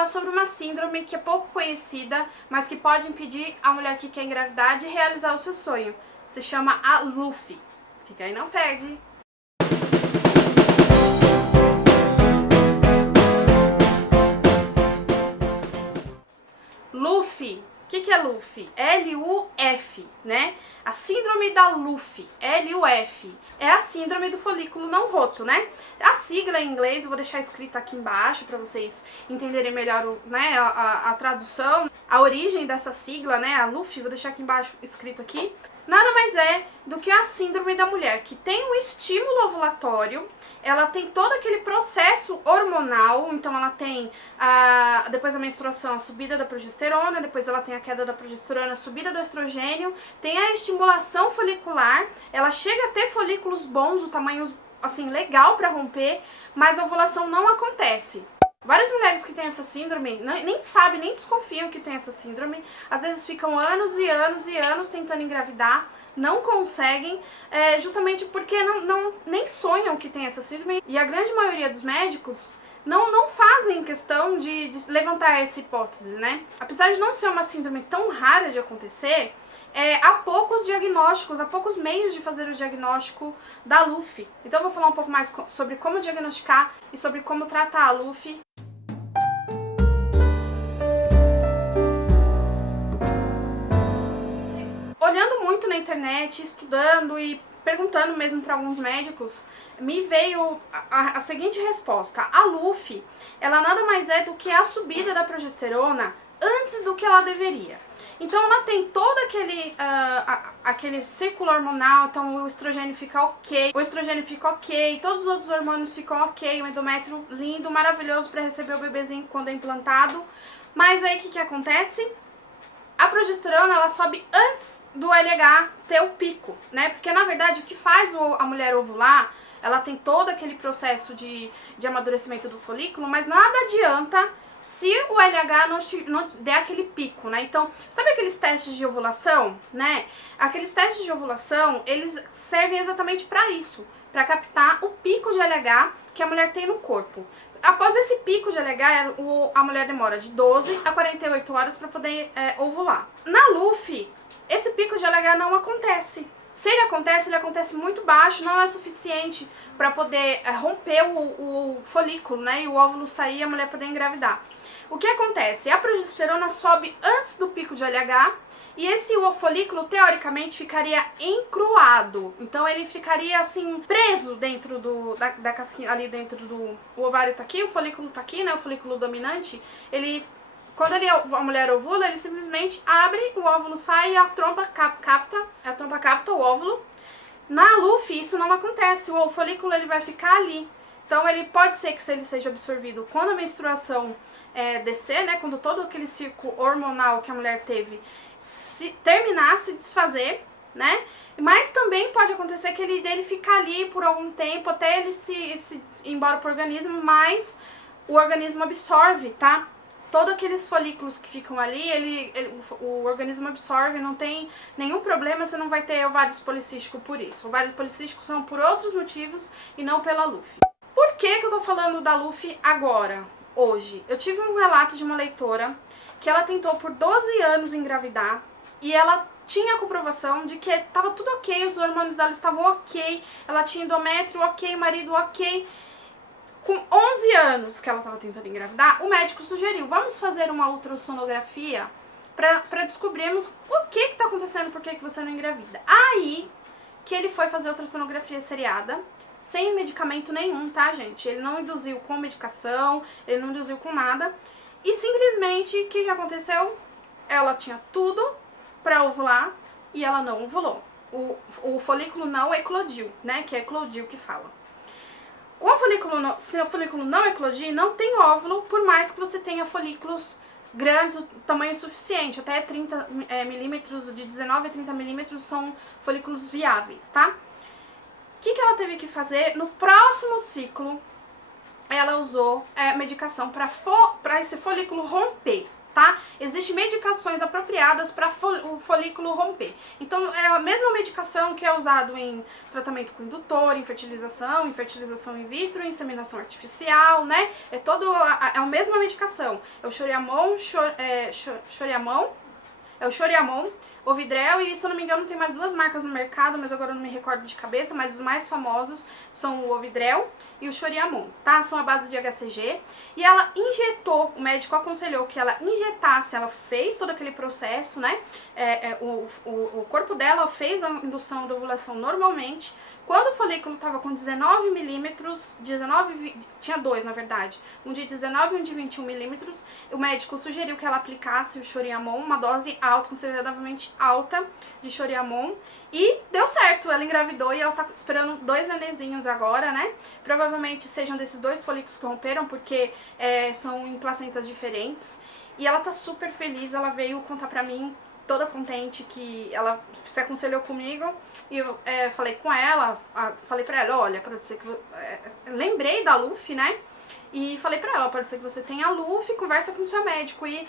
falar sobre uma síndrome que é pouco conhecida, mas que pode impedir a mulher que quer engravidar de realizar o seu sonho. Se chama a LUFE. Fica aí, não perde! LUFE. O que é LUFE? L-U-F, né? A síndrome da LUFE, L-U-F, é a síndrome do folículo não roto, né? A sigla em inglês, eu vou deixar escrita aqui embaixo para vocês entenderem melhor né, a tradução, a origem dessa sigla, né? A LUFE, vou deixar aqui embaixo escrito aqui. Nada mais é do que a síndrome da mulher que tem um estímulo ovulatório, ela tem todo aquele processo hormonal, então ela tem, depois da menstruação, a subida da progesterona, depois ela tem a queda da progesterona, a subida do estrogênio, tem a estimulação folicular, ela chega a ter folículos bons, o tamanho assim legal para romper, mas a ovulação não acontece. Várias mulheres que têm essa síndrome nem sabem, nem desconfiam que tem essa síndrome, às vezes ficam anos e anos e anos tentando engravidar, não conseguem, justamente porque nem sonham que tem essa síndrome, e a grande maioria dos médicos não fazem questão de levantar essa hipótese, né? Apesar de não ser uma síndrome tão rara de acontecer, há poucos diagnósticos, há poucos meios de fazer o diagnóstico da LUFE. Então eu vou falar um pouco mais sobre como diagnosticar e sobre como tratar a LUFE. Olhando muito na internet, estudando e perguntando mesmo para alguns médicos, me veio a seguinte resposta. A LUFE, ela nada mais é do que a subida da progesterona antes do que ela deveria. Então ela tem todo aquele ciclo hormonal, então o estrogênio fica ok, todos os outros hormônios ficam ok, o endométrio lindo, maravilhoso para receber o bebezinho quando é implantado. Mas aí o que acontece? A progesterona, ela sobe antes do LH ter o pico, né? Porque, na verdade, o que faz a mulher ovular, ela tem todo aquele processo de amadurecimento do folículo, mas nada adianta se o LH não der aquele pico, né? Então, sabe aqueles testes de ovulação, né? Aqueles testes de ovulação, eles servem exatamente para isso, para captar o pico de LH que a mulher tem no corpo. Após esse pico de LH, a mulher demora de 12 a 48 horas para poder ovular. Na LUFE, esse pico de LH não acontece. Se ele acontece muito baixo, não é suficiente para poder romper o folículo, né, e o óvulo sair e a mulher poder engravidar. O que acontece? A progesterona sobe antes do pico de LH, e esse folículo, teoricamente, ficaria encruado. Então, ele ficaria, assim, preso dentro da casquinha, ali dentro do... O ovário tá aqui, o folículo tá aqui, né? O folículo dominante. Quando a mulher ovula, ele simplesmente abre, o óvulo sai e a trompa capta o óvulo. Na LUFE, isso não acontece. O folículo, ele vai ficar ali. Então, ele pode ser que ele seja absorvido quando a menstruação descer, né? Quando todo aquele ciclo hormonal que a mulher teve terminar, se desfazer, né? Mas também pode acontecer que ele ficar ali por algum tempo até ele se ir embora pro organismo, mas o organismo absorve, tá? Todos aqueles folículos que ficam ali, o organismo absorve, não tem nenhum problema, você não vai ter ovários policísticos por isso. Ovários policísticos são por outros motivos e não pela LUFE. Por que eu tô falando da LUFE agora, hoje? Eu tive um relato de uma leitora que ela tentou por 12 anos engravidar e ela tinha a comprovação de que estava tudo ok, os hormônios dela estavam ok, ela tinha endométrio ok, marido ok. Com 11 anos que ela estava tentando engravidar, o médico sugeriu, vamos fazer uma ultrassonografia para descobrirmos o que está acontecendo, por que você não engravida. Aí que ele foi fazer a ultrassonografia seriada, sem medicamento nenhum, tá, gente? Ele não induziu com medicação, ele não induziu com nada. E simplesmente, o que aconteceu? Ela tinha tudo para ovular e ela não ovulou. O folículo não eclodiu, né? Que é eclodiu que fala. Se o folículo não eclodir, não tem óvulo, por mais que você tenha folículos grandes, o tamanho suficiente. Até 30 milímetros, de 19 a 30 milímetros são folículos viáveis, tá? O que ela teve que fazer? No próximo ciclo, ela usou medicação para esse folículo romper, tá? tá? Existem medicações apropriadas para o folículo romper. Então, é a mesma medicação que é usado em tratamento com indutor, em fertilização in vitro, inseminação artificial, né? É a mesma medicação. É o Choriamon, Ovidrel, e se eu não me engano tem mais 2 marcas no mercado, mas agora eu não me recordo de cabeça, mas os mais famosos são o Ovidrel e o Choriamon, tá? São a base de HCG. E ela injetou, o médico aconselhou que ela injetasse, ela fez todo aquele processo, né? O corpo dela fez a indução da ovulação normalmente. Quando o folículo estava com 19 milímetros, tinha 2 na verdade, um de 19 e um de 21 milímetros, o médico sugeriu que ela aplicasse o Choriamon, uma dose alta, consideravelmente alta de Choriamon, e deu certo, ela engravidou e ela tá esperando 2 nenenzinhos agora, né? Provavelmente sejam desses 2 folículos que romperam, porque são em placentas diferentes, e ela tá super feliz, ela veio contar pra mim, toda contente, que ela se aconselhou comigo, e eu falei com ela, falei pra ela, olha, pode ser que lembrei da LUF, né, e falei pra ela, pode ser que você tenha a LUF, conversa com o seu médico, e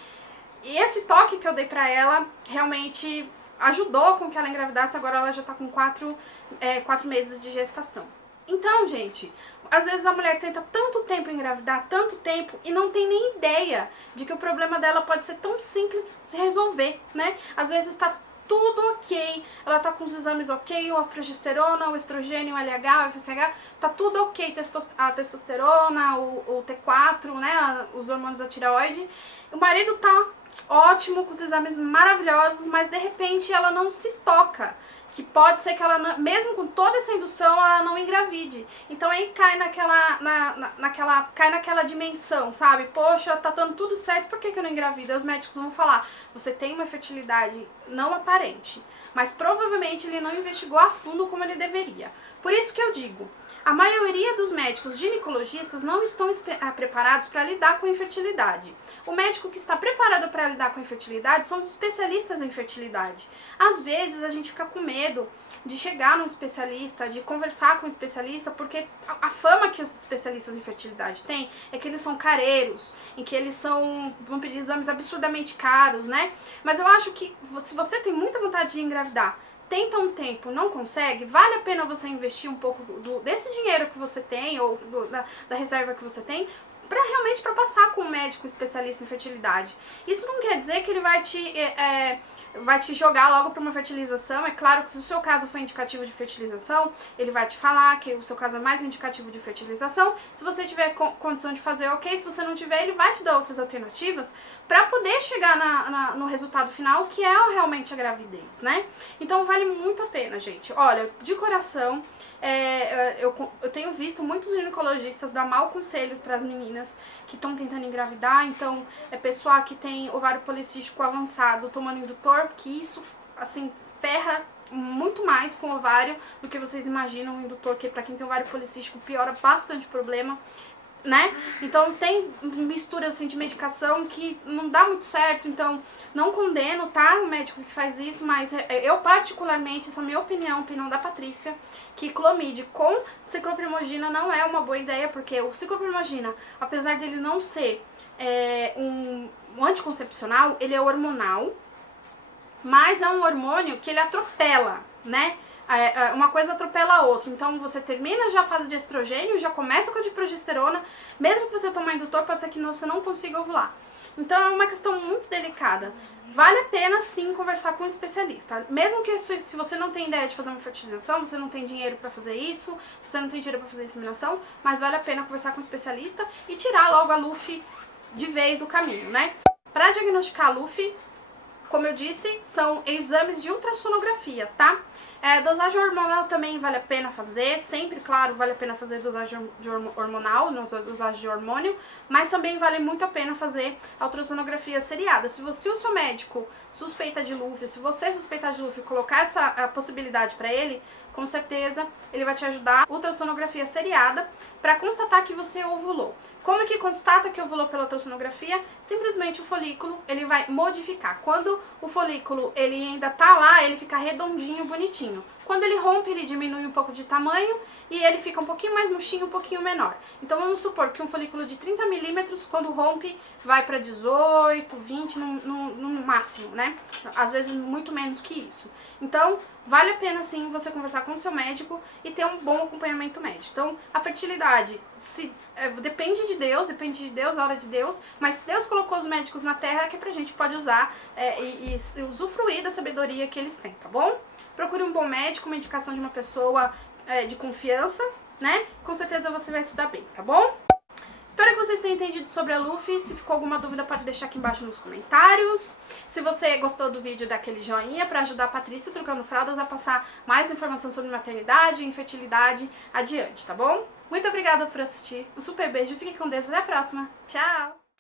esse toque que eu dei pra ela, realmente ajudou com que ela engravidasse, agora ela já tá com 4 meses de gestação. Então, gente, às vezes a mulher tenta tanto tempo engravidar, tanto tempo, e não tem nem ideia de que o problema dela pode ser tão simples de resolver, né? Às vezes tá tudo ok, ela tá com os exames ok, a progesterona, o estrogênio, o LH, o FSH, tá tudo ok, a testosterona, o T4, né, os hormônios da tireoide. O marido tá ótimo, com os exames maravilhosos, mas de repente ela não se toca que pode ser que ela, mesmo com toda essa indução, ela não engravide. Então aí cai naquela dimensão, sabe? Poxa, tá dando tudo certo, por que eu não engravido? Aí os médicos vão falar, você tem uma fertilidade não aparente, mas provavelmente ele não investigou a fundo como ele deveria. Por isso que eu digo, a maioria dos médicos ginecologistas não estão preparados para lidar com a infertilidade. O médico que está preparado para lidar com a infertilidade são os especialistas em fertilidade. Às vezes a gente fica com medo de chegar num especialista, de conversar com um especialista, porque a fama que os especialistas em fertilidade têm é que eles são careiros, em que eles vão pedir exames absurdamente caros, né? Mas eu acho que se você tem muita vontade de engravidar, tenta um tempo, não consegue, vale a pena você investir um pouco desse dinheiro que você tem, ou da reserva que você tem, realmente para passar com um médico especialista em fertilidade. Isso não quer dizer que ele vai te jogar logo para uma fertilização. É claro que se o seu caso for indicativo de fertilização, ele vai te falar que o seu caso é mais indicativo de fertilização. Se você tiver condição de fazer, ok. Se você não tiver, ele vai te dar outras alternativas para poder chegar no resultado final, que é realmente a gravidez, né? Então vale muito a pena, gente. Olha, de coração, eu tenho visto muitos ginecologistas dar mau conselho para as meninas que estão tentando engravidar. Então, pessoal que tem ovário policístico avançado tomando indutor, que isso, assim, ferra muito mais com o ovário do que vocês imaginam. O indutor, que para quem tem ovário policístico, piora bastante o problema, né? Então tem mistura assim de medicação que não dá muito certo, então não condeno, tá, o médico que faz isso, mas eu particularmente, essa é a minha opinião, a opinião da Patrícia, que clomide com cicloprimogina não é uma boa ideia, porque o cicloprimogina, apesar dele não ser um anticoncepcional, ele é hormonal, mas é um hormônio que ele atropela, né? Uma coisa atropela a outra. Então você termina já a fase de estrogênio, já começa com a de progesterona, mesmo que você tomar indutor, pode ser que você não consiga ovular. Então é uma questão muito delicada. Vale a pena sim conversar com um especialista. Mesmo que se você não tem ideia de fazer uma fertilização, você não tem dinheiro para fazer isso, você não tem dinheiro para fazer inseminação, mas vale a pena conversar com um especialista e tirar logo a LUF de vez do caminho, né? Para diagnosticar a LUF, como eu disse, são exames de ultrassonografia, tá? Dosagem hormonal também vale a pena fazer, sempre, claro, vale a pena fazer dosagem hormonal, dosagem de hormônio, mas também vale muito a pena fazer a ultrassonografia seriada. Se o seu médico suspeita de LUF, se você suspeitar de LUF e colocar essa possibilidade para ele, com certeza ele vai te ajudar. Ultrassonografia seriada para constatar que você ovulou. Como que constata que ovulou pela ultrassonografia? Simplesmente o folículo ele vai modificar. Quando o folículo ele ainda tá lá, ele fica redondinho, bonitinho. Quando ele rompe, ele diminui um pouco de tamanho e ele fica um pouquinho mais murchinho, um pouquinho menor. Então vamos supor que um folículo de 30 milímetros, quando rompe, vai para 18, 20 no máximo, né? Às vezes muito menos que isso. Então, vale a pena sim você conversar com o seu médico e ter um bom acompanhamento médico. Então, a fertilidade depende de Deus, a hora de Deus, mas se Deus colocou os médicos na terra, é que a gente pode usar e usufruir da sabedoria que eles têm, tá bom? Procure um bom médico, uma indicação de uma pessoa de confiança, né? Com certeza você vai se dar bem, tá bom? Espero que vocês tenham entendido sobre a Luffy. Se ficou alguma dúvida, pode deixar aqui embaixo nos comentários. Se você gostou do vídeo, dá aquele joinha para ajudar a Patrícia Trocando Fraldas a passar mais informação sobre maternidade e infertilidade adiante, tá bom? Muito obrigada por assistir. Um super beijo, fique com Deus, até a próxima. Tchau!